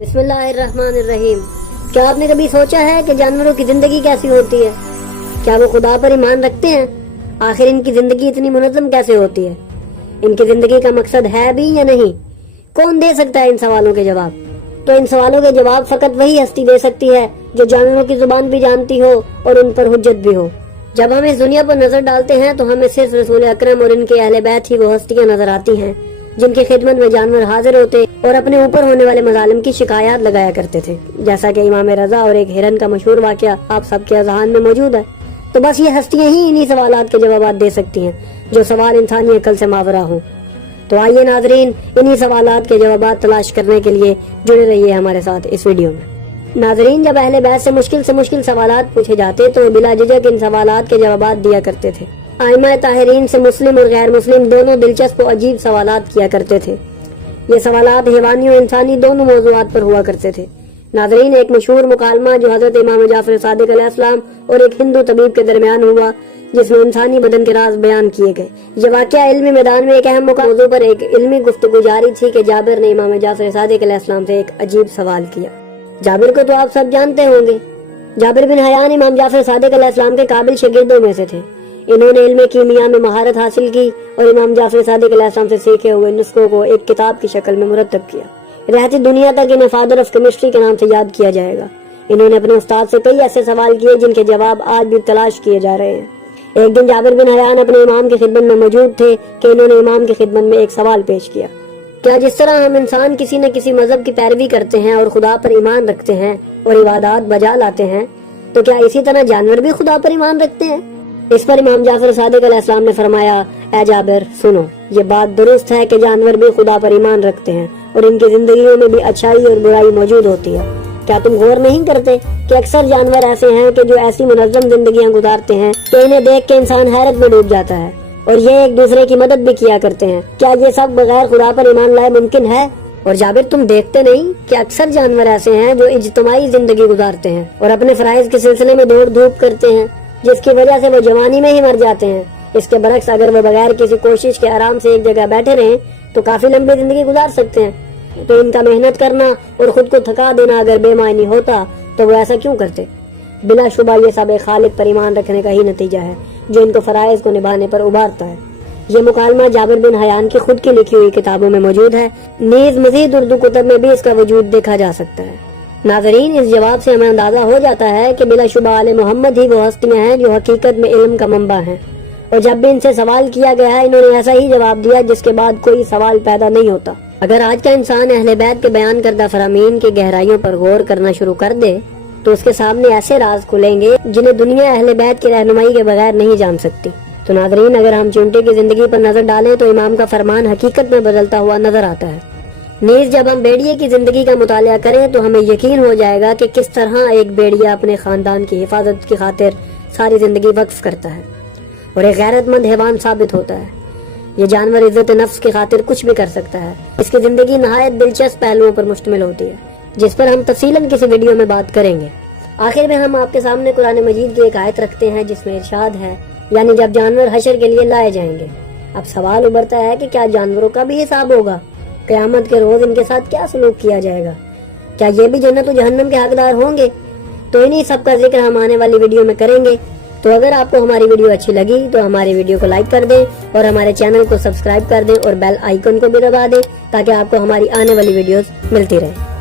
बिस्मिल्लाहिर्रहमानिर्रहीम। क्या आपने कभी सोचा है कि जानवरों की जिंदगी कैसी होती है? क्या वो खुदा पर ईमान रखते हैं? आखिर इनकी जिंदगी इतनी मुनज़्ज़म कैसे होती है? इनकी जिंदगी का मकसद है भी या नहीं? कौन दे सकता है इन सवालों के जवाब? तो इन सवालों के जवाब फकत वही हस्ती दे सकती है जो जानवरों की जुबान भी जानती हो और उन पर हुज्जत भी हो। जब हम इस दुनिया पर नजर डालते हैं तो हमें सिर्फ रसूल अकरम और इनके अहले बैत ही वो हस्तियां नजर आती हैं जिनकी खिदमत में जानवर हाजिर होते और अपने ऊपर होने वाले मजालिम की शिकायत लगाया करते थे, जैसा कि इमाम रजा और एक हिरन का मशहूर वाकया आप सबके अज़हान में मौजूद है। तो बस ये हस्तियां ही इन्हीं सवालात के जवाब दे सकती हैं जो सवाल इंसानी अकल से मावरा हो। तो आइए नाजरीन, इन्हीं सवालात के जवाब तलाश करने के लिए जुड़े रहिए हमारे साथ इस वीडियो में। नाजरीन, जब अहले बैत से मुश्किल सवालात पूछे जाते तो बिला झिझक इन सवालात के जवाब दिया करते थे। आइमा ताहिरीन से मुस्लिम और गैर मुस्लिम दोनों दिलचस्प और अजीब सवालात किया करते थे। ये सवालात हैवानी और इंसानी दोनों मौज़ूआत पर हुआ करते थे। नाजरीन, एक मशहूर मुकालमा जो हजरत इमाम जाफर सादिक अलैहिस्सलाम और एक हिंदू तबीब के दरमियान हुआ, जिसमें इंसानी बदन के राज बयान किए गए। ये वाकया इल्मी मैदान में एक अहम मौजू पर एक इल्मी गुफ्तगू जारी थी कि जाबिर ने इमाम जाफर सादिक अलैहिस्सलाम से एक अजीब सवाल किया। जाबिर को तो आप सब जानते होंगे। जाबिर बिन हयान इमाम जाफर सादिक अलैहिस्सलाम के काबिल शागिर्दों में से थे। इन्होंने इल्म कीमिया में महारत हासिल की और इमाम जाफर सादिक अलैहिस्सलाम से सीखे हुए नुस्खों को एक किताब की शक्ल में मुरतब किया। रहती दुनिया तक इन्हें फादर ऑफ केमिस्ट्री के नाम से याद किया जाएगा। इन्होंने अपने उस्ताद से कई ऐसे सवाल किए जिनके जवाब आज भी तलाश किए जा रहे हैं। एक दिन जाबिर बिन हयान अपने इमाम की खिदमत में मौजूद थे कि इन्होंने इमाम की खिदमत में एक सवाल पेश किया। क्या जिस तरह हम इंसान किसी न किसी मजहब की पैरवी करते हैं और खुदा पर ईमान रखते हैं और इबादत बजा लाते हैं, तो क्या इसी तरह जानवर भी खुदा पर ईमान रखते हैं? इस पर इमाम जाफर सादिक अलैहिस्सलाम ने फरमाया, ऐ जाबिर सुनो, ये बात दुरुस्त है कि जानवर भी खुदा पर ईमान रखते हैं और इनकी जिंदगियों में भी अच्छाई और बुराई मौजूद होती है। क्या तुम गौर नहीं करते कि अक्सर जानवर ऐसे हैं कि जो ऐसी मुनज़्ज़म जिंदगियां गुजारते हैं कि इन्हें देख के इंसान हैरत में डूब जाता है और ये एक दूसरे की मदद भी किया करते हैं। क्या ये सब बगैर खुदा पर ईमान लाए मुमकिन है? और जाबिर, तुम देखते नहीं कि अक्सर जानवर ऐसे हैं जो इज्तिमाई जिंदगी गुजारते हैं और अपने फराइज के सिलसिले में दौड़ धूप करते हैं, जिसकी वजह से वो जवानी में ही मर जाते हैं। इसके बरक्स अगर वो बगैर किसी कोशिश के आराम से एक जगह बैठे रहें तो काफी लंबी जिंदगी गुजार सकते हैं। तो इनका मेहनत करना और खुद को थका देना अगर बेमानी होता तो वो ऐसा क्यों करते? बिलाशुबा ये सब एक खालिक पर ईमान रखने का ही नतीजा है जो इनको फराइज को निभाने पर उभारता है। ये मुकालमा जाबिर बिन हयान की खुद की लिखी हुई किताबों में मौजूद है। नीज मजीद उर्दू कुतब में भी इसका वजूद देखा जा सकता है। नाजरीन, इस जवाब से हमें अंदाजा हो जाता है कि बिलाशुबा आले मोहम्मद ही वो हस्तियां हैं जो हकीकत में इल्म का मंबा हैं और जब भी इनसे सवाल किया गया है इन्होंने ऐसा ही जवाब दिया जिसके बाद कोई सवाल पैदा नहीं होता। अगर आज का इंसान अहले बैत के बयान करदा फरामीन की गहराइयों पर गौर करना शुरू कर दे तो उसके सामने ऐसे राज खुलेंगे जिन्हें दुनिया अहले बैत की रहनुमाई के बगैर नहीं जान सकती। तो नाजरीन, अगर हम चुनटे की जिंदगी पर नजर डालें तो इमाम का फरमान हकीकत में बदलता हुआ नजर आता है। नीज जब हम बेड़िए की जिंदगी का मुतालिया करें तो हमें यकीन हो जाएगा कि किस तरह एक बेड़िया अपने खानदान की हिफाजत की खातिर सारी जिंदगी वक्फ करता है और एक गैरतमंद हैवान साबित होता है। ये जानवर इज्जत नफ्स की खातिर कुछ भी कर सकता है। इसकी जिंदगी नहायत दिलचस्प पहलुओं पर मुश्तमिल होती है जिस पर हम तफसीलन किसी वीडियो में बात करेंगे। आखिर में हम आपके सामने कुरान मजीद की एक आयत रखते हैं जिसमें इरशाद है, यानी जब जानवर हशर के लिए लाए जाएंगे। अब सवाल उभरता है कि क्या जानवरों का भी हिसाब होगा? क़यामत के रोज इनके साथ क्या सलूक किया जाएगा? क्या ये भी जन्नत और जहन्नम के हकदार होंगे? तो इन्हीं सब का जिक्र हम आने वाली वीडियो में करेंगे। तो अगर आपको हमारी वीडियो अच्छी लगी तो हमारी वीडियो को लाइक कर दें और हमारे चैनल को सब्सक्राइब कर दें और बेल आइकन को भी दबा दें ताकि आपको हमारी आने वाली वीडियोस मिलती रहे।